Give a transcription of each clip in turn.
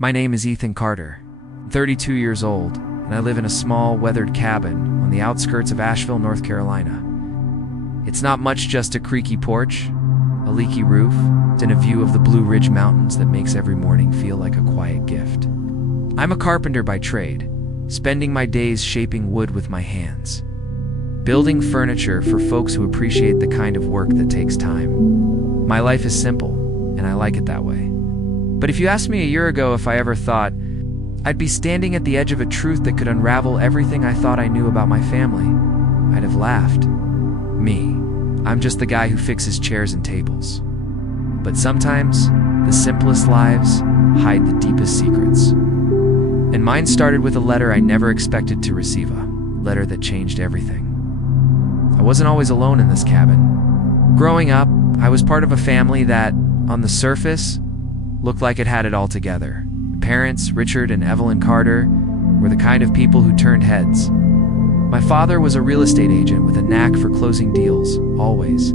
My name is Ethan Carter. I'm 32 years old, and I live in a small, weathered cabin on the outskirts of Asheville, North Carolina. It's not much, just a creaky porch, a leaky roof, and a view of the Blue Ridge Mountains that makes every morning feel like a quiet gift. I'm a carpenter by trade, spending my days shaping wood with my hands, building furniture for folks who appreciate the kind of work that takes time. My life is simple, and I like it that way. But if you asked me a year ago if I ever thought I'd be standing at the edge of a truth that could unravel everything I thought I knew about my family, I'd have laughed. Me, I'm just the guy who fixes chairs and tables. But sometimes, the simplest lives hide the deepest secrets. And mine started with a letter I never expected to receive, a letter that changed everything. I wasn't always alone in this cabin. Growing up, I was part of a family that, on the surface, looked like it had it all together. My parents, Richard and Evelyn Carter, were the kind of people who turned heads. My father was a real estate agent with a knack for closing deals, always.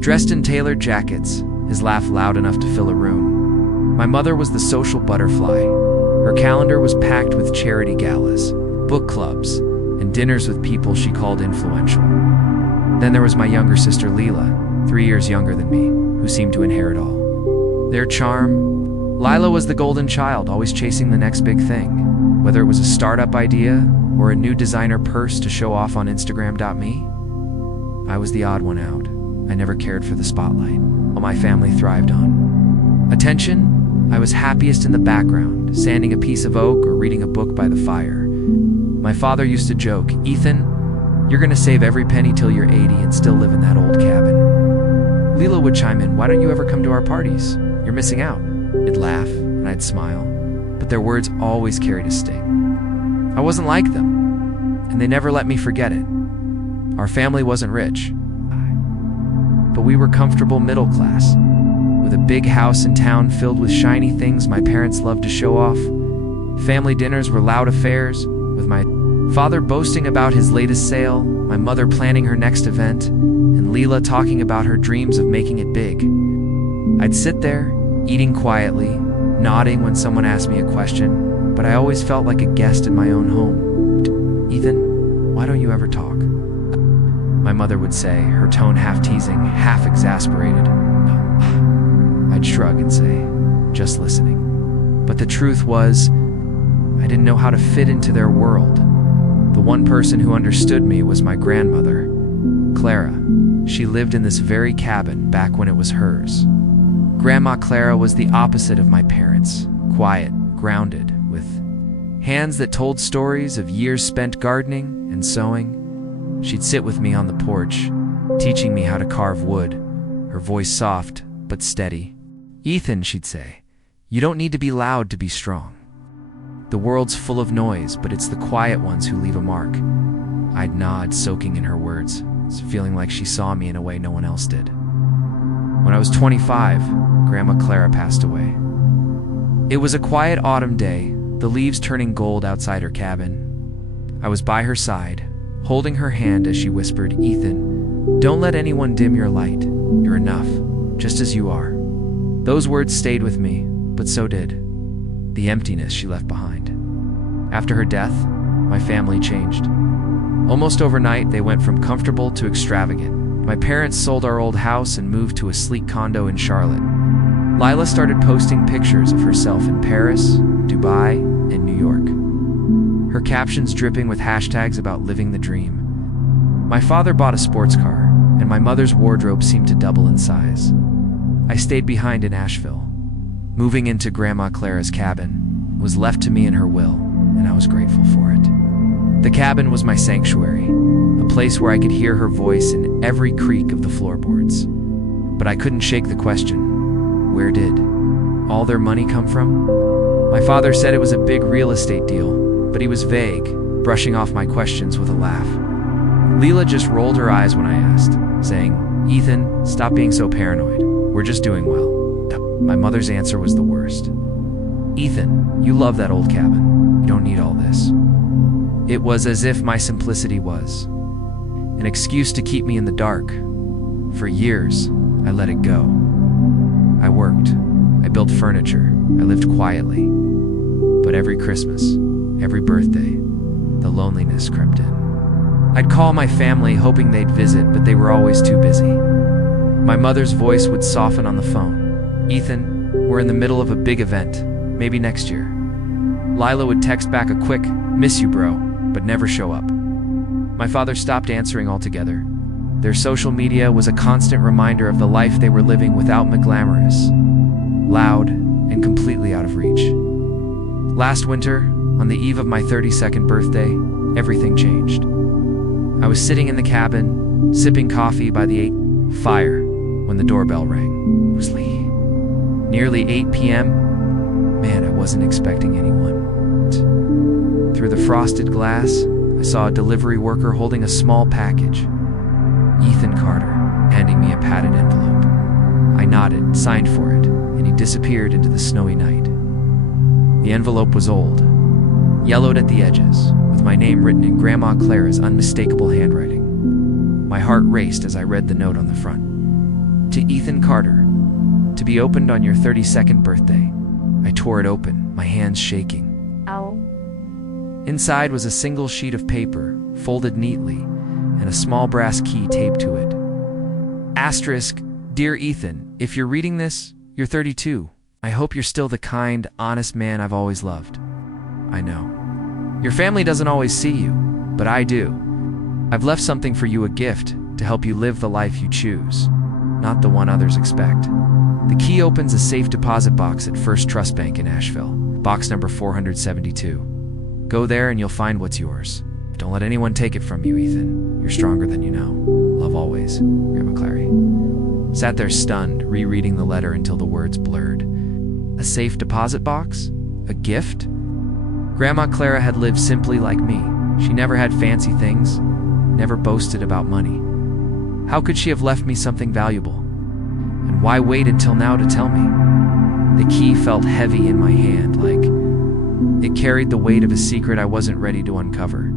Dressed in tailored jackets, his laugh loud enough to fill a room. My mother was the social butterfly. Her calendar was packed with charity galas, book clubs, and dinners with people she called influential. Then there was my younger sister Leela, 3 years younger than me, who seemed to inherit all. Their charm. Lila was the golden child, always chasing the next big thing, whether it was a startup idea or a new designer purse to show off on Instagram.me. I was the odd one out. I never cared for the spotlight, while my family thrived on attention. I was happiest in the background, sanding a piece of oak or reading a book by the fire. My father used to joke, "Ethan, you're gonna save every penny till you're 80 and still live in that old cabin." Leela would chime in, "Why don't you ever come to our parties? You're missing out." I'd laugh, and I'd smile, but their words always carried a sting. I wasn't like them, and they never let me forget it. Our family wasn't rich, but we were comfortable middle class, with a big house in town filled with shiny things my parents loved to show off. Family dinners were loud affairs, with my father boasting about his latest sale, my mother planning her next event, and Leela talking about her dreams of making it big. I'd sit there, eating quietly, nodding when someone asked me a question, but I always felt like a guest in my own home. "Ethan, why don't you ever talk?" My mother would say, her tone half teasing, half exasperated. I'd shrug and say, "Just listening." But the truth was, I didn't know how to fit into their world. The one person who understood me was my grandmother, Clara. She lived in this very cabin back when it was hers. Grandma Clara was the opposite of my parents, quiet, grounded, with hands that told stories of years spent gardening and sewing. She'd sit with me on the porch, teaching me how to carve wood, her voice soft but steady. "Ethan," she'd say, "you don't need to be loud to be strong. The world's full of noise, but it's the quiet ones who leave a mark." I'd nod, soaking in her words, feeling like she saw me in a way no one else did. When I was 25, Grandma Clara passed away. It was a quiet autumn day, the leaves turning gold outside her cabin. I was by her side, holding her hand as she whispered, "Ethan, don't let anyone dim your light. You're enough, just as you are." Those words stayed with me, but so did the emptiness she left behind. After her death, my family changed. Almost overnight, they went from comfortable to extravagant. My parents sold our old house and moved to a sleek condo in Charlotte. Lila started posting pictures of herself in Paris, Dubai, and New York, her captions dripping with hashtags about living the dream. My father bought a sports car, and my mother's wardrobe seemed to double in size. I stayed behind in Asheville. Moving into Grandma Clara's cabin was left to me in her will, and I was grateful for it. The cabin was my sanctuary, a place where I could hear her voice in every creak of the floorboards. But I couldn't shake the question, where did all their money come from? My father said it was a big real estate deal, but he was vague, brushing off my questions with a laugh. Leela just rolled her eyes when I asked, saying, "Ethan, stop being so paranoid. We're just doing well." My mother's answer was the worst. "Ethan, you love that old cabin. You don't need all this." It was as if my simplicity was an excuse to keep me in the dark. For years, I let it go. I worked. I built furniture. I lived quietly. But every Christmas, every birthday, the loneliness crept in. I'd call my family hoping they'd visit, but they were always too busy. My mother's voice would soften on the phone. "Ethan, we're in the middle of a big event. Maybe next year." Lila would text back a quick, "Miss you, bro," but never show up. My father stopped answering altogether. Their social media was a constant reminder of the life they were living without me, glamorous, loud, and completely out of reach. Last winter, on the eve of my 32nd birthday, everything changed. I was sitting in the cabin, sipping coffee by the fire, when the doorbell rang. It was Lee. Nearly 8 p.m. Man, I wasn't expecting anyone. Through the frosted glass, I saw a delivery worker holding a small package. Ethan Carter, handing me a padded envelope. I nodded, signed for it, and he disappeared into the snowy night. The envelope was old, yellowed at the edges, with my name written in Grandma Clara's unmistakable handwriting. My heart raced as I read the note on the front. "To Ethan Carter, to be opened on your 32nd birthday." I tore it open, my hands shaking. Ow. Inside was a single sheet of paper, folded neatly, and a small brass key taped to it. Asterisk, "Dear Ethan, if you're reading this, you're 32. I hope you're still the kind, honest man I've always loved. I know. Your family doesn't always see you, but I do. I've left something for you, a gift, to help you live the life you choose, not the one others expect." The key opens a safe deposit box at First Trust Bank in Asheville, box number 472. Go there and you'll find what's yours. Don't let anyone take it from you, Ethan. You're stronger than you know. Love always, Grandma Clara. Sat there stunned, rereading the letter until the words blurred. A safe deposit box? A gift? Grandma Clara had lived simply like me. She never had fancy things, never boasted about money. How could she have left me something valuable? And why wait until now to tell me? The key felt heavy in my hand, like it carried the weight of a secret I wasn't ready to uncover.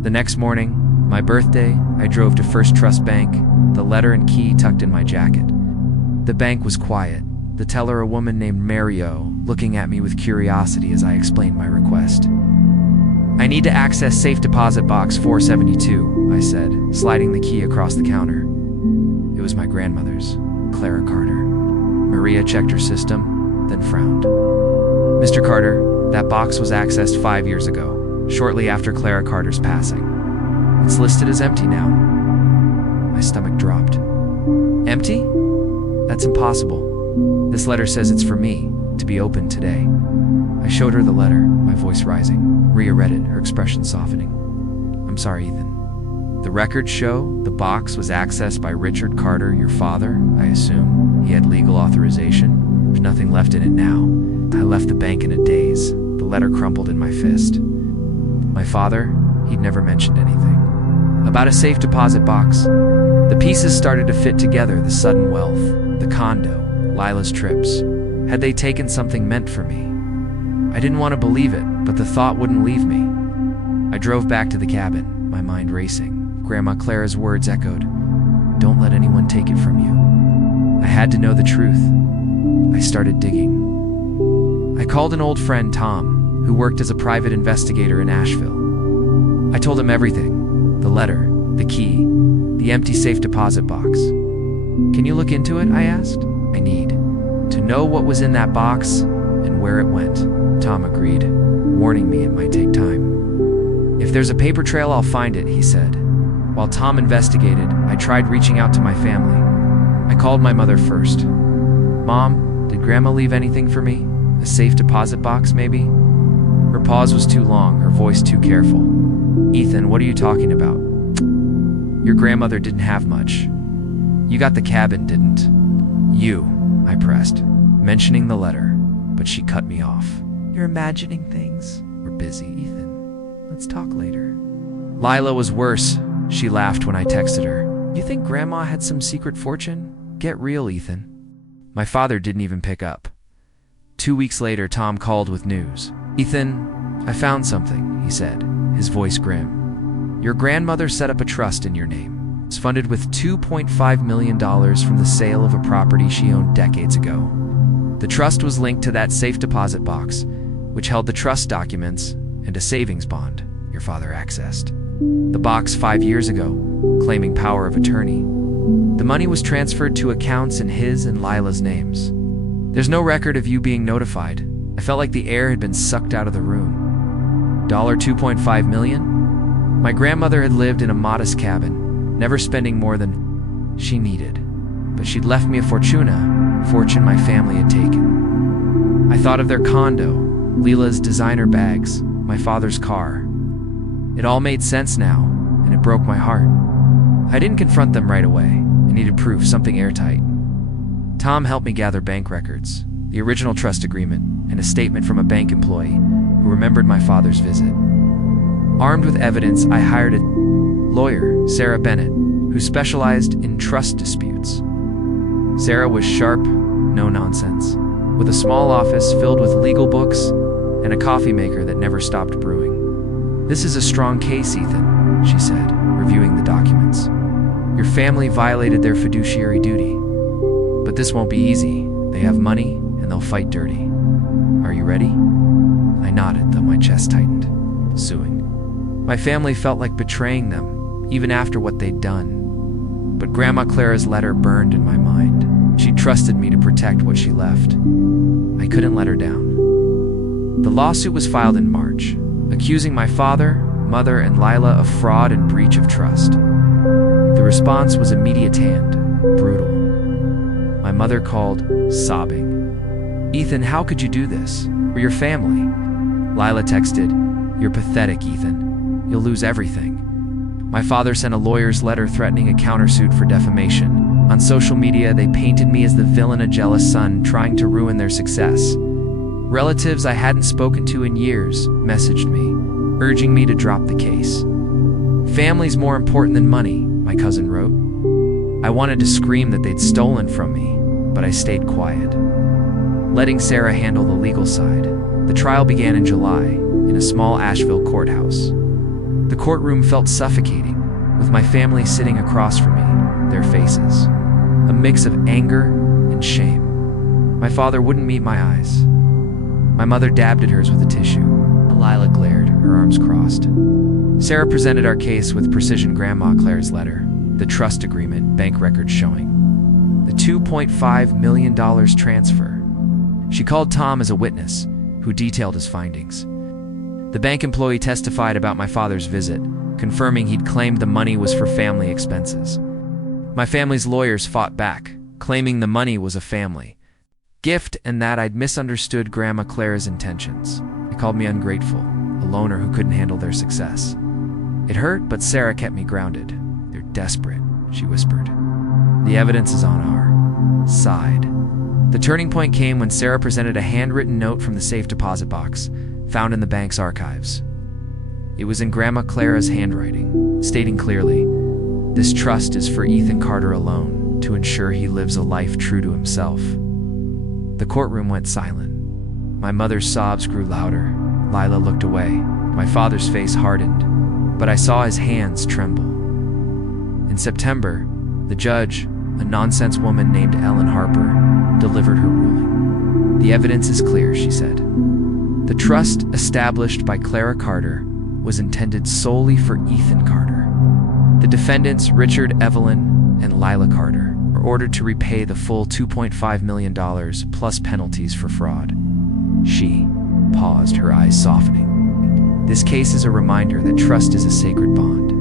The next morning, my birthday, I drove to First Trust Bank, the letter and key tucked in my jacket. The bank was quiet, the teller a woman named Mario, looking at me with curiosity as I explained my request. "I need to access safe deposit box 472, I said, sliding the key across the counter. It was my grandmother's, Clara Carter. Maria checked her system, then frowned. "Mr. Carter, that box was accessed 5 years ago, shortly after Clara Carter's passing. It's listed as empty now." My stomach dropped. "Empty? That's impossible. This letter says it's for me, to be opened today." I showed her the letter, my voice rising. Ria read it, her expression softening. "I'm sorry, Ethan. The records show the box was accessed by Richard Carter, your father, I assume. He had legal authorization. There's nothing left in it now." I left the bank in a daze. The letter crumpled in my fist. My father, he'd never mentioned anything about a safe deposit box. The pieces started to fit together, the sudden wealth, the condo, Lila's trips. Had they taken something meant for me? I didn't want to believe it, but the thought wouldn't leave me. I drove back to the cabin, my mind racing. Grandma Clara's words echoed, "Don't let anyone take it from you." I had to know the truth. I started digging. I called an old friend, Tom, who worked as a private investigator in Asheville. I told him everything, the letter, the key, the empty safe deposit box. "Can you look into it?" I asked. "I need to know what was in that box and where it went." Tom agreed, warning me it might take time. "If there's a paper trail, I'll find it," he said. While Tom investigated, I tried reaching out to my family. I called my mother first. "Mom, did Grandma leave anything for me? A safe deposit box, maybe?" Her pause was too long, her voice too careful. "Ethan, what are you talking about? Your grandmother didn't have much. You got the cabin, didn't you?" I pressed, mentioning the letter, but she cut me off. "You're imagining things. We're busy, Ethan. Let's talk later." Lila was worse. She laughed when I texted her. "You think Grandma had some secret fortune? Get real, Ethan." My father didn't even pick up. 2 weeks later, Tom called with news. "Ethan, I found something," he said, his voice grim. "Your grandmother set up a trust in your name. It's funded with $2.5 million from the sale of a property she owned decades ago. The trust was linked to that safe deposit box. which held the trust documents and a savings bond your father accessed the box 5 years ago, claiming power of attorney. The money was transferred to accounts in his and Lila's names. There's no record of you being notified. I felt like the air had been sucked out of the room. $2.5 million? My grandmother had lived in a modest cabin, never spending more than she needed. But she'd left me a fortune my family had taken. I thought of their condo, Lila's designer bags, my father's car. It all made sense now, and it broke my heart. I didn't confront them right away. I needed proof, something airtight. Tom helped me gather bank records, the original trust agreement, and a statement from a bank employee who remembered my father's visit. Armed with evidence, I hired a lawyer, Sarah Bennett, who specialized in trust disputes. Sarah was sharp, no nonsense, with a small office filled with legal books and a coffee maker that never stopped brewing. "This is a strong case, Ethan," she said, reviewing the documents. "Your family violated their fiduciary duty. But this won't be easy. They have money, and they'll fight dirty. Are you ready?" I nodded, though my chest tightened, suing. My family felt like betraying them, even after what they'd done. But Grandma Clara's letter burned in my mind. She trusted me to protect what she left. I couldn't let her down. The lawsuit was filed in March, accusing my father, mother, and Lila of fraud and breach of trust. The response was immediate and brutal. My mother called, sobbing. "Ethan, how could you do this? We're your family." Lila texted, "You're pathetic, Ethan. You'll lose everything." My father sent a lawyer's letter threatening a countersuit for defamation. On social media, they painted me as the villain, a jealous son trying to ruin their success. Relatives I hadn't spoken to in years messaged me, urging me to drop the case. "Family's more important than money," my cousin wrote. I wanted to scream that they'd stolen from me, but I stayed quiet, letting Sarah handle the legal side. The trial began in July, in a small Asheville courthouse. The courtroom felt suffocating, with my family sitting across from me, their faces a mix of anger and shame. My father wouldn't meet my eyes. My mother dabbed at hers with a tissue. Lila glared, her arms crossed. Sarah presented our case with precision. Grandma Clara's letter, the trust agreement, bank records showing the $2.5 million transfer. She called Tom as a witness, who detailed his findings. The bank employee testified about my father's visit, confirming he'd claimed the money was for family expenses. My family's lawyers fought back, claiming the money was a family gift and that I'd misunderstood Grandma Clara's intentions. They called me ungrateful, a loner who couldn't handle their success. It hurt, but Sarah kept me grounded. "They're desperate," she whispered. "The evidence is on our side." The turning point came when Sarah presented a handwritten note from the safe deposit box, found in the bank's archives. It was in Grandma Clara's handwriting, stating clearly, "This trust is for Ethan Carter alone, to ensure he lives a life true to himself." The courtroom went silent. My mother's sobs grew louder. Lila looked away. My father's face hardened, but I saw his hands tremble. In September, the judge, a nonsense woman named Ellen Harper, delivered her ruling. "The evidence is clear," she said. "The trust established by Clara Carter was intended solely for Ethan Carter. The defendants, Richard, Evelyn, and Lila Carter, were ordered to repay the full $2.5 million plus penalties for fraud." She paused, her eyes softening. "This case is a reminder that trust is a sacred bond,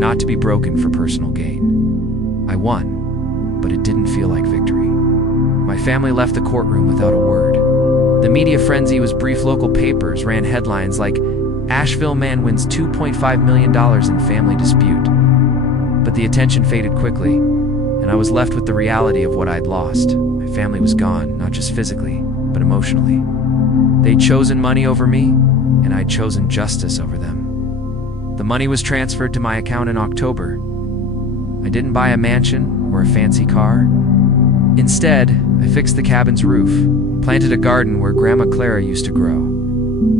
not to be broken for personal gain." I won, but it didn't feel like victory. My family left the courtroom without a word. The media frenzy was brief. Local papers ran headlines like, "Asheville man wins $2.5 million in family dispute." But the attention faded quickly, and I was left with the reality of what I'd lost. My family was gone, not just physically, but emotionally. They'd chosen money over me, and I'd chosen justice over them. The money was transferred to my account in October. I didn't buy a mansion or a fancy car. Instead, I fixed the cabin's roof, planted a garden where Grandma Clara used to grow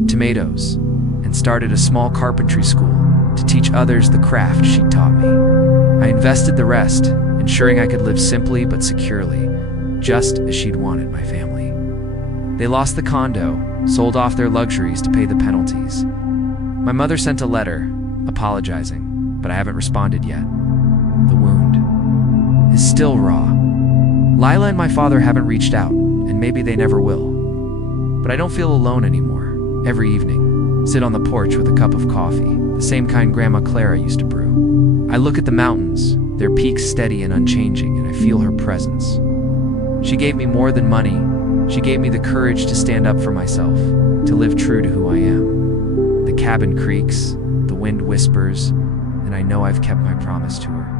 tomatoes, and started a small carpentry school to teach others the craft she taught me. I invested the rest, ensuring I could live simply but securely, just as she'd wanted my family. They lost the condo, sold off their luxuries to pay the penalties. My mother sent a letter, apologizing, but I haven't responded yet. The wound is still raw. Lila and my father haven't reached out, and maybe they never will. But I don't feel alone anymore. Every evening, sit on the porch with a cup of coffee, the same kind Grandma Clara used to brew. I look at the mountains, their peaks steady and unchanging, and I feel her presence. She gave me more than money. She gave me the courage to stand up for myself, to live true to who I am. The cabin creaks, the wind whispers, and I know I've kept my promise to her.